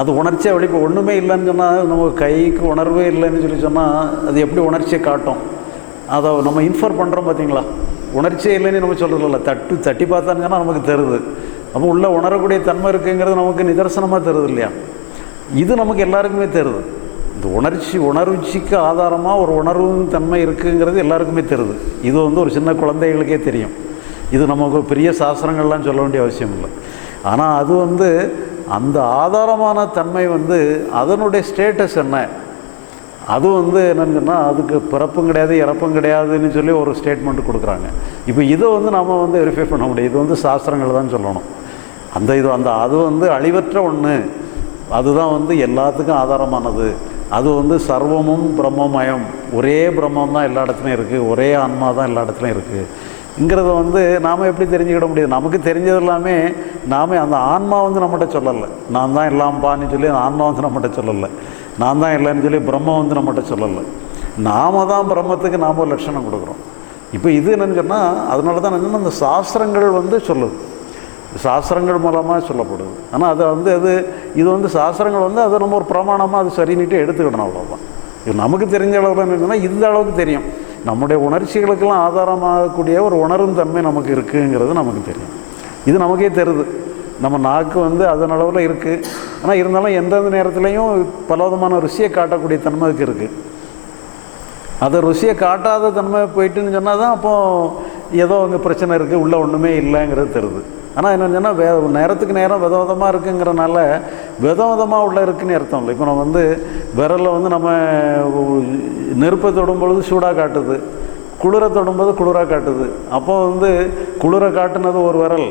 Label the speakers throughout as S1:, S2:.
S1: அது உணர்ச்சியை வெளிப்போ ஒன்றுமே இல்லைன்னு சொன்னால் நம்ம கைக்கு உணர்வே இல்லைன்னு சொல்லி சொன்னால் அது எப்படி உணர்ச்சியை காட்டும்? அதை நம்ம இன்ஃபர் பண்ணுறோம் பார்த்தீங்களா உணர்ச்சியே இல்லைன்னு நம்ம சொல்கிறதில்ல தட்டு தட்டி பார்த்தான்னு சொன்னால் நமக்கு தருது. நம்ம உள்ளே உணரக்கூடிய தன்மை இருக்குங்கிறது நமக்கு நிதர்சனமாக தருது இல்லையா? இது நமக்கு எல்லாருக்குமே தருது. இந்த உணர்ச்சி உணர்ச்சிக்கு ஆதாரமாக ஒரு உணர்வு தன்மை இருக்குங்கிறது எல்லாருக்குமே தருது. இது வந்து ஒரு சின்ன குழந்தைகளுக்கே தெரியும். இது நமக்கு பெரிய சாஸ்திரங்கள்லாம் சொல்ல வேண்டிய அவசியம் இல்லை. ஆனால் அது வந்து அந்த ஆதாரமான தன்மை வந்து அதனுடைய ஸ்டேட்டஸ் என்ன? அது வந்து என்னன்னு சொன்னால் அதுக்கு பிறப்பும் கிடையாது இறப்பும் கிடையாதுன்னு சொல்லி ஒரு ஸ்டேட்மெண்ட் கொடுக்குறாங்க. இப்போ இதை வந்து நம்ம வந்து வெரிஃபை பண்ண முடியும். இது வந்து சாஸ்திரங்கள் தான் சொல்லணும். அந்த இது அந்த அது வந்து அழிவற்ற ஒன்று அதுதான் வந்து எல்லாத்துக்கும் ஆதாரமானது. அது வந்து சர்வமும் பிரம்மமயம். ஒரே பிரம்மம் தான் எல்லா இடத்துலையும் இருக்குது ஒரே ஆன்மா தான் எல்லா இடத்துலையும் இருக்குது இருக்குங்கிறத வந்து நாம் எப்படி தெரிஞ்சுக்கிட முடியாது நமக்கு தெரிஞ்சது எல்லாமே நாம அந்த ஆன்மா வந்து நம்மகிட்ட சொல்லலை. நான் தான் எல்லாம்பான்னு சொல்லி அந்த ஆன்மா வந்து நம்மகிட்ட சொல்லலை. நான் தான் இல்லைன்னு சொல்லி பிரம்மம் வந்து நம்மகிட்ட சொல்லலை. நாம தான் பிரம்மத்துக்கு நாம் ஒரு லட்சணம் கொடுக்குறோம். இப்போ இது என்னன்னு சொன்னால் அதனால தான் என்னென்னா அந்த சாஸ்திரங்கள் வந்து சொல்லுது. சாஸ்திரங்கள் மூலமாக சொல்லப்படுது. ஆனால் அது வந்து அது இது வந்து சாஸ்திரங்கள் வந்து அதை நம்ம ஒரு பிரமாணமாக அது சரின்னுட்டு எடுத்துக்கிடணும் அவ்வளோதான் இது நமக்கு தெரிஞ்ச அளவில் என்னன்னா இந்த அளவுக்கு தெரியும். நம்முடைய உணர்ச்சிகளுக்கெல்லாம் ஆதாரமாகக்கூடிய ஒரு உணரும் தன்மை நமக்கு இருக்குங்கிறது நமக்கு தெரியும். இது நமக்கே தெரியுது நம்ம நாக்கு வந்து அதன் அளவில் இருக்குது ஆனால் இருந்தாலும் எந்தெந்த நேரத்துலையும் பல விதமான ருசியை காட்டக்கூடிய தன்மை அதுக்கு இருக்குது அதை ருசியை காட்டாத தன்மை போயிட்டுன்னு சொன்னால் தான் அப்போது ஏதோ அங்கே பிரச்சனை இருக்குது உள்ளே ஒன்றுமே இல்லைங்கிறது தெரியுது ஆனால் என்னென்னு சொன்னால் வே நேரத்துக்கு நேரம் வித விதமாக இருக்குங்கிறனால விதம் விதமாக உள்ள இருக்குன்னு அர்த்தம் இல்லை. இப்போ நம்ம வந்து விரலில் வந்து நம்ம நெருப்பை தொடும் பொழுது சூடாக காட்டுது. குளிரை தொடும்போது குளிராக காட்டுது. அப்போ வந்து குளிரை காட்டுனது ஒரு விரல்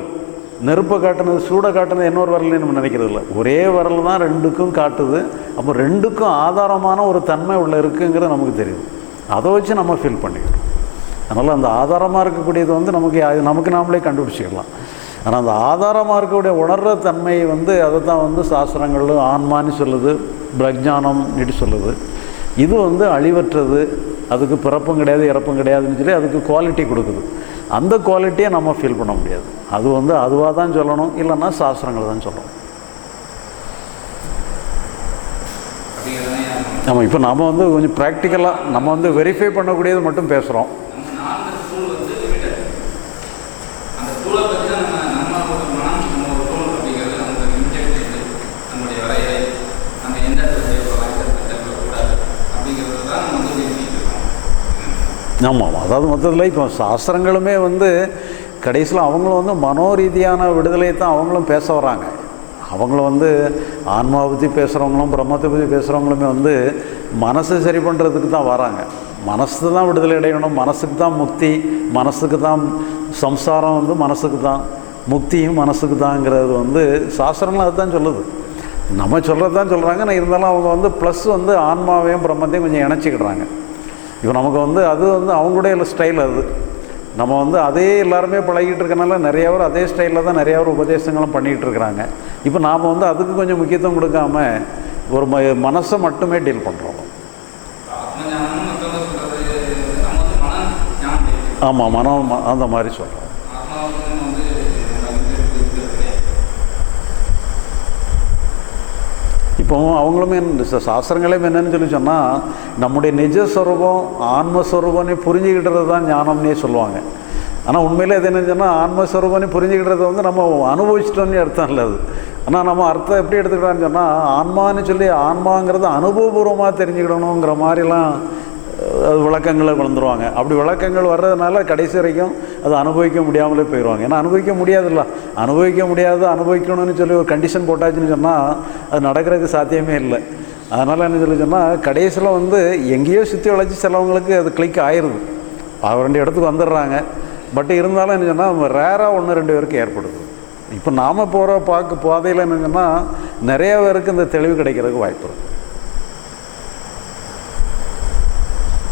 S1: நெருப்பை காட்டுனது சூடை காட்டுனது இன்னொரு விரல்னு நம்ம நினைக்கிறது இல்லை ஒரே விரல் தான் ரெண்டுக்கும் காட்டுது. அப்போ ரெண்டுக்கும் ஆதாரமான ஒரு தன்மை உள்ள இருக்குங்கிறது நமக்கு தெரியுது. அதை வச்சு நம்ம ஃபீல் பண்ணிக்கிறோம். அதனால் அந்த ஆதாரமாக இருக்கக்கூடியது வந்து நமக்கு அது நமக்கு நாமளே கண்டுபிடிச்சிக்கலாம். ஆனால் அந்த ஆதாரமாக இருக்கக்கூடிய உணர்ற தன்மை வந்து அதை தான் வந்து சாஸ்திரங்களும் ஆன்மான்னு சொல்லுது பிரஜானம்னு சொல்லுது. இது வந்து அழிவற்றது அதுக்கு பிறப்பும் கிடையாது இறப்பும் கிடையாதுன்னு சொல்லி அதுக்கு குவாலிட்டி கொடுக்குது. அந்த குவாலிட்டியை நம்ம ஃபீல் பண்ண முடியாது. அது வந்து அதுவாக தான் சொல்லணும் இல்லைன்னா சாஸ்திரங்கள் தான் சொல்லணும். நம்ம இப்போ நம்ம வந்து கொஞ்சம் ப்ராக்டிக்கலாக நம்ம வந்து வெரிஃபை பண்ணக்கூடியது மட்டும் பேசுகிறோம்
S2: நம்ம நான்கு ஸ்கூல் வந்து லிமிட்டட் அந்த ஸ்கூலை பற்றி தான் நம்ம நம்ம ஒரு மனம் நம்ம ஒரு ஸ்கூல் அப்படிங்கிறது நமக்கு லிமிட்டட் இருக்குது நம்முடைய வரையறை நம்ம எந்த இடத்துல செயல்படலாம் எந்த இடத்துல செயல்படக்கூடாது அப்படிங்கிறது தான் நம்ம வந்து பேசிக்கிட்டு இருக்கோம்
S1: ஆமாம் அதாவது மொத்தத்தில் இப்போ சாஸ்திரங்களுமே வந்து கடைசியில் அவங்களும் வந்து மனோரீதியான விடுதலையை தான் அவங்களும் பேச வராங்க அவங்களும் வந்து ஆன்மாவை பற்றி பேசுகிறவங்களும் பிரம்மத்தை பற்றி பேசுகிறவங்களுமே வந்து மனசை சரி பண்ணுறதுக்கு தான் வராங்க. மனசு தான் விடுதலை அடையணும். மனசுக்கு தான் முக்தி. மனசுக்கு தான் சம்சாரம் வந்து மனசுக்கு தான். முக்தியும் மனசுக்கு தாங்கிறது வந்து சாஸ்திரங்களும் அதுதான் சொல்லுது. நம்ம சொல்கிறது தான் சொல்கிறாங்க நான் இருந்தாலும் அவங்க வந்து ப்ளஸ் வந்து ஆன்மாவையும் பிரம்மத்தையும் கொஞ்சம் இணைச்சிக்கிடுறாங்க. இப்போ நமக்கு வந்து அது வந்து அவங்களுடைய ஸ்டைல் அது. நம்ம வந்து அதே எல்லாருமே பழகிட்டு இருக்கனால நிறைய பேர் அதே ஸ்டைலில் தான் நிறையா பேர் உபதேசங்களும் பண்ணிகிட்டு இருக்கிறாங்க. இப்போ நாம் வந்து அதுக்கு கொஞ்சம் முக்கியத்துவம் கொடுக்காம ஒரு ம மனசை மட்டுமே டீல் பண்ணுறோம் ஆமாம் மனம் அந்த மாதிரி சொல்கிறோம்
S2: ஆத்மாவுக்கு நம்ம வந்து நம்ம வந்து இருக்கிறது கிடையாது
S1: இப்போ அவங்களுமே இந்த சாஸ்திரங்களே என்னன்னு சொல்லி சொன்னால் நம்முடைய நிஜஸ்வரூபம் ஆன்மஸ்வரூபம்னு புரிஞ்சுக்கிட்டது தான் ஞானம்னே சொல்லுவாங்க. ஆனால் உண்மையிலே அது என்னன்னு சொன்னால் ஆன்மஸ்வரூபம்னு புரிஞ்சுக்கிட்டது வந்து நம்ம அனுபவிச்சிட்டோம்னு அர்த்தம் இல்லை அது. ஆனால் நம்ம அர்த்தம் எப்படி எடுத்துக்கிட்டோம்னு சொன்னால் ஆன்மான்னு சொல்லி ஆன்மாங்கிறது அனுபவபூர்வமாக தெரிஞ்சுக்கிடணுங்கிற மாதிரிலாம் விளக்கங்களை வளர்ந்துருவாங்க அப்படி விளக்கங்கள் வர்றதுனால கடைசி வரைக்கும் அது அனுபவிக்க முடியாமலே போயிடுவாங்க. ஏன்னா அனுபவிக்க முடியாதுல்ல. அனுபவிக்க முடியாது அனுபவிக்கணும்னு சொல்லி ஒரு கண்டிஷன் போட்டாச்சுன்னு சொன்னால் அது நடக்கிறதுக்கு சாத்தியமே இல்லை. அதனால் என்ன சொல்லி சொன்னால் கடைசியில் வந்து எங்கேயோ சுற்றி வளைச்சி சிலவங்களுக்கு அது கிளிக் ஆயிடுது அவர் ரெண்டு இடத்துக்கு வந்துடுறாங்க. பட் இருந்தாலும் என்ன சொன்னால் ரேராக ஒன்று ரெண்டு பேருக்கு ஏற்படுது. இப்போ நாம் போகிற பார்க்க பாதையில் என்ன சொன்னால் நிறைய பேருக்கு இந்த தெளிவு கிடைக்கிறதுக்கு வாய்ப்பு இருக்குது